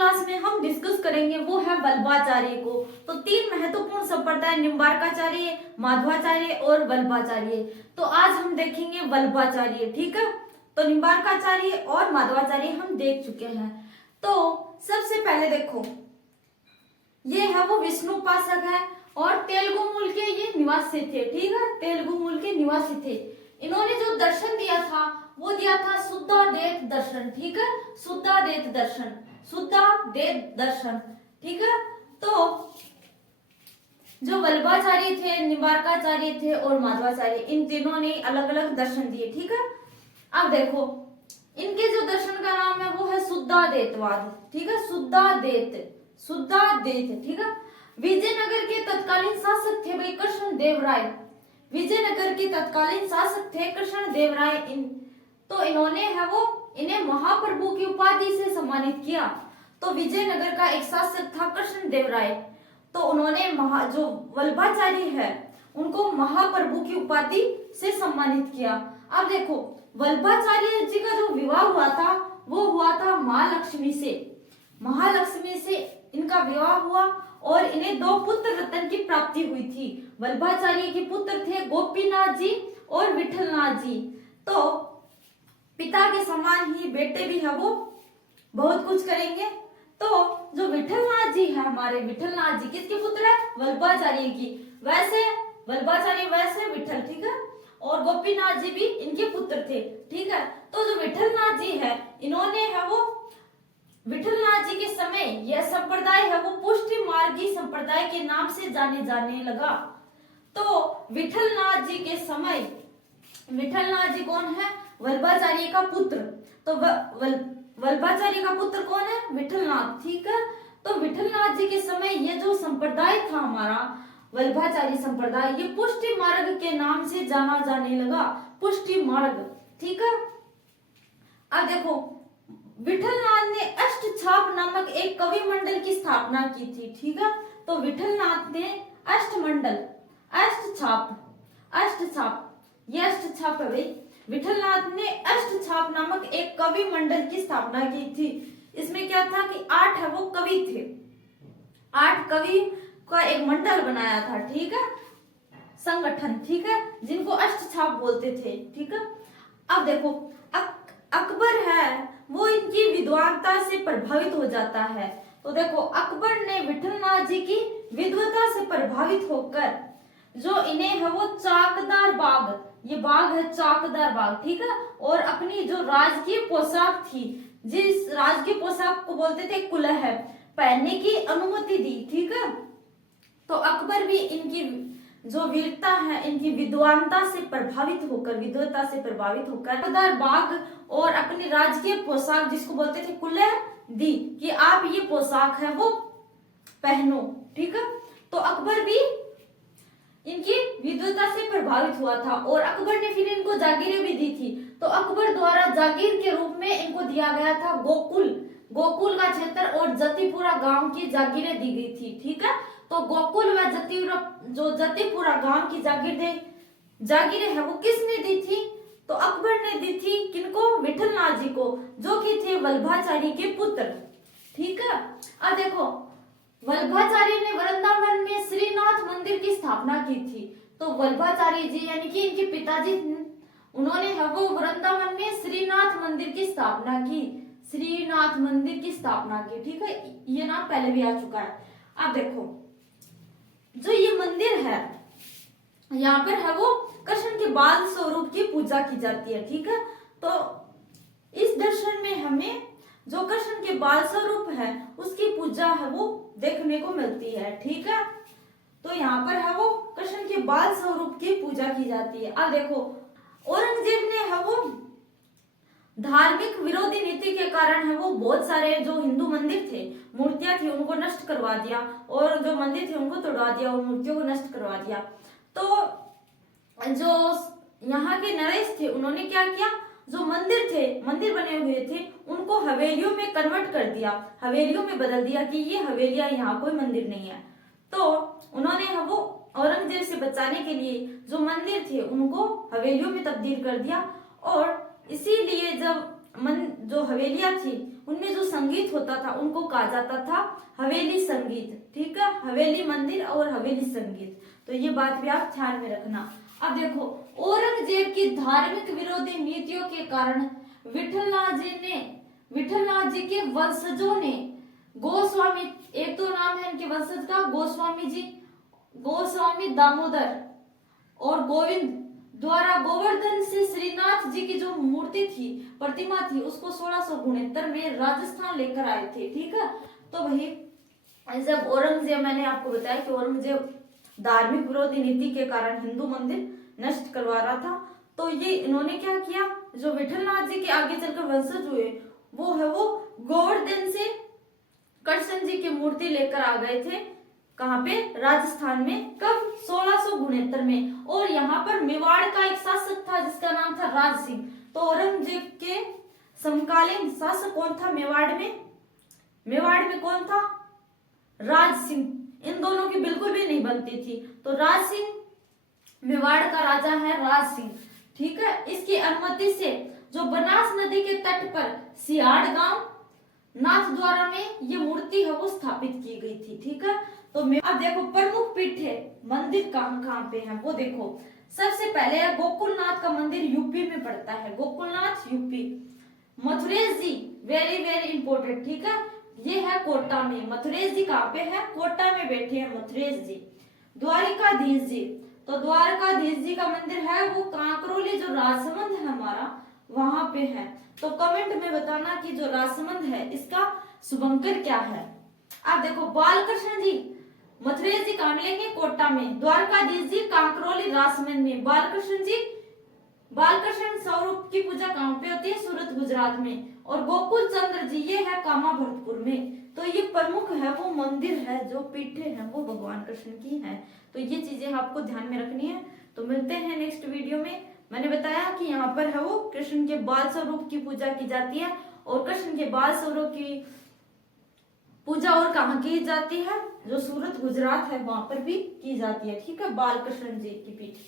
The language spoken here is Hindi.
क्लास में हम डिस्कस करेंगे वो है वल्लभाचार्य को। तो तीन महत्वपूर्ण संप्रदाय निम्बार्काचार्य, माधवाचार्य और वल्लभाचार्य। तो आज हम देखेंगे वल्लभाचार्य, ठीक है। तो निम्बार्काचार्य और माधवाचार्य हम देख चुके हैं। तो सबसे पहले देखो, ये है वो विष्णु उपासक है और तेलुगु मूल के ये निवासी थे, ठीक है, तेलुगु मूल के निवासी थे। इन्होंने जो दर्शन दिया था वो दिया था शुद्धाद्वैत दर्शन, ठीक है, शुद्धाद्वैत दर्शन, शुद्धाद्वैत दर्शन, ठीक है। तो जो वल्लभाचार्य थे, निम्बार्काचार्य थे और माधवाचार्य, इन तीनों ने अलग अलग दर्शन दिए, ठीक है। अब देखो, इनके जो दर्शन का नाम है वो है शुद्धाद्वैतवाद, ठीक है, शुद्धाद्वैत, शुद्धाद्वैत, ठीक है। विजयनगर के तत्कालीन शासक थे भाई कृष्ण देव राय, विजयनगर के तत्कालीन शासक थे कृष्ण देव राय। तो इन्होंने है वो इन्हें महाप्रभु की उपाधि से सम्मानित किया। तो विजयनगर का एक शासक था कृष्ण देव राय, तो उन्होंने जो वल्लभाचार्य है उनको महाप्रभु की उपाधि से सम्मानित किया। अब देखो, वल्लभाचार्य जी का जो विवाह हुआ था वो हुआ था महालक्ष्मी से, महालक्ष्मी से इनका विवाह हुआ और इन्हें दो पुत्र रत्न की प्राप्ति हुई थी। वल्लभाचार्य के पुत्र थे गोपीनाथ जी और विठलनाथ जी। तो पिता के समान ही बेटे भी है वो बहुत कुछ करेंगे। तो जो विठलनाथ जी है, हमारे विठलनाथ जी किसके पुत्र है? वल्लभाचार्य की। वैसे वल्लभाचार्य वैसे विठल, ठीक है, और गोपीनाथ जी भी इनके पुत्र थे, ठीक है। तो जो विठलनाथ जी है, इन्होंने है वो विठलनाथ जी के समय यह संप्रदाय है वो पुष्टि मार्गी संप्रदाय के नाम से जाने लगा। तो विठलनाथ जी के समय, विठलनाथ जी कौन है? वल्लभाचार्य का पुत्र। तो वल्लभाचार्य का पुत्र कौन है? विठलनाथ, ठीक है। तो विठलनाथ जी के समय ये जो संप्रदाय था हमारा वल्लभाचार्य संप्रदाय, ये पुष्टि मार्ग के नाम से जाना जाने लगा, पुष्टि मार्ग, ठीक है। अब देखो, विठलनाथ ने अष्टछाप नामक एक कवि मंडल की स्थापना की थी, ठीक है। तो विठलनाथ ने अष्टमंडल, अष्टछाप, अष्टछाप, ये अष्टछाप है भाई। विठलनाथ ने अष्टछाप नामक एक कवि मंडल की स्थापना की थी। इसमें क्या था कि 8 है वो कवि थे, 8 कवि का एक मंडल बनाया था, ठीक है, संगठन, ठीक है, जिनको अष्टछाप बोलते थे, ठीक है। अब देखो, अकबर है वो इनकी विद्वानता से प्रभावित हो जाता है। तो देखो, अकबर ने विठलनाथ जी की विद्वता से प्रभावित होकर जो इन्हें है वो चाकदार बाग, ये बाग है चाकदार बाग, ठीक है, और अपनी जो राजकीय पोशाक थी, जिस राजकीय पोशाक को बोलते थे कुलह, पहनने की अनुमति दी, ठीक है। तो अकबर भी इनकी जो वीरता है, इनकी विद्वानता से प्रभावित होकर, विद्वता से प्रभावित होकर चाकदार बाग और अपनी राजकीय पोशाक जिसको बोलते थे कुलह दी कि आप ये पोशाक है वो पहनो, ठीक है। तो अकबर भी इनकी विद्वता से प्रभावित हुआ था और अकबर ने फिर इनको जागीरें भी दी थी। तो अकबर द्वारा जागीर के रूप में इनको दिया गया था गोकुल, गोकुल का क्षेत्र और जतीपुरा गांव की जागीरें दी गई थी, ठीक है। तो गोकुल व जतीपुरा गांव की जागीरें है वो किसने दी थी? तो अकबर ने दी थी, किनको? विठलनाथ जी को, जो कि थे वल्लभाचार्य के पुत्र, ठीक है। अब देखो, वल्लभाचार्य ने वृंदावन में श्रीनाथ मंदिर की स्थापना की थी। तो वल्लभाचार्य जी यानी कि इनके पिताजी, उन्होंने है वो वृंदावन में श्रीनाथ मंदिर की स्थापना की, श्रीनाथ मंदिर की स्थापना की, ठीक है। ये नाम पहले भी आ चुका है। अब देखो, जो ये मंदिर है, यहाँ पर है वो कृष्ण के बाल स्वरूप की पूजा की जाती है, ठीक है। तो इस दर्शन में हमें जो कृष्ण के बाल स्वरूप है उसकी पूजा है वो देखने को मिलती है, ठीक है। तो यहाँ पर है वो कृष्ण के बाल स्वरूप की पूजा की जाती है। अब देखो, औरंगजेब ने है वो धार्मिक विरोधी नीति के कारण है वो बहुत सारे जो हिंदू मंदिर थे, मूर्तियां थी, उनको नष्ट करवा दिया और जो मंदिर थे उनको तोड़वा दिया और मूर्तियों को नष्ट करवा दिया। तो जो यहाँ के नरेश थे उन्होंने क्या किया, जो मंदिर थे, मंदिर बने हुए थे, उनको हवेलियों में कन्वर्ट कर दिया, हवेलियों में बदल दिया कि ये हवेलियां, यहाँ कोई मंदिर नहीं है। तो उन्होंने है वो औरंगजेब से बचाने के लिए जो मंदिर थे उनको हवेलियों में तब्दील कर दिया और इसीलिए जब जो हवेलियां थी उनमें जो संगीत होता था उनको कहा जाता था हवेली संगीत, ठीक है, हवेली मंदिर और हवेली संगीत। तो ये बात भी आप ध्यान में रखना। अब देखो, औरंगजेब की धार्मिक विरोधी नीतियों के कारण विठलनाथ जी के वंशजों ने गोस्वामी, एक तो नाम है इनके वंशज का गोस्वामी जी, गोस्वामी दामोदर और गोविंद द्वारा गोवर्धन से श्रीनाथ जी की जो मूर्ति थी, प्रतिमा थी, उसको 1669 में राजस्थान लेकर आए थे, ठीक है। तो वही जब औरंगजेब, मैंने आपको बताया कि औरंगजेब धार्मिक विरोधी नीति के कारण हिंदू मंदिर नष्ट करवा रहा था, तो ये इन्होंने क्या किया, जो विठलनाथ जी के आगे चलकर वंशज हुए वो गोवर्धन से कृष्ण जी की मूर्ति लेकर आ गए थे। कहाँ पे? राजस्थान में। कब? 1669 में। और यहाँ पर मेवाड़ का एक शासक था जिसका नाम था राज सिंह। तो औरंगजेब के समकालीन शासक कौन था मेवाड़ में? मेवाड़ में कौन था? राज सिंह। इन दोनों की बिल्कुल भी नहीं बनती थी। तो राज सिंह मेवाड़ का राजा है, राज सिंह, ठीक है। इसकी अनुमति से जो बनास नदी के तट पर सियाड़ गांव नाथ द्वारा में ये मूर्ति है वो स्थापित की गई थी, ठीक है। तो अब देखो प्रमुख पीठ है मंदिर कहाँ पे है वो देखो। सबसे पहले है गोकुलनाथ का मंदिर, यूपी में पड़ता है, गोकुलनाथ यूपी। मथुरेश जी वेरी वेरी इंपोर्टेंट, ठीक है, ये है कोटा में। मथुरेश जी कहाँ पे है? कोटा में बैठे हैं मथुरेश जी। द्वारिकाधीश जी, तो द्वारकाधीश जी का मंदिर है वो कांकरोली, जो राजसमंद है हमारा, वहां पे है। तो कमेंट में बताना कि जो राजसमंद है इसका शुभंकर क्या है। आप देखो बालकृष्ण जी, मथुरेश जी कहाँ मिलेंगे? कोटा में। द्वारकाधीश जी कांकरोली राजसमंद में। बालकृष्ण जी, बालकृष्ण स्वरूप की पूजा कहाँ पे होती है? सूरत गुजरात में। और गोकुल चंद्र जी ये है कामा भरतपुर में। तो ये प्रमुख है वो मंदिर है, जो पीठे हैं वो भगवान कृष्ण की है। तो ये चीजें आपको ध्यान में रखनी है। तो मिलते हैं नेक्स्ट वीडियो में। मैंने बताया कि यहाँ पर है वो कृष्ण के बाल स्वरूप की पूजा की जाती है, और कृष्ण के बाल स्वरूप की पूजा और कहाँ की जाती है? जो सूरत गुजरात है वहां पर भी की जाती है, ठीक है, बाल कृष्ण जी की पीठ।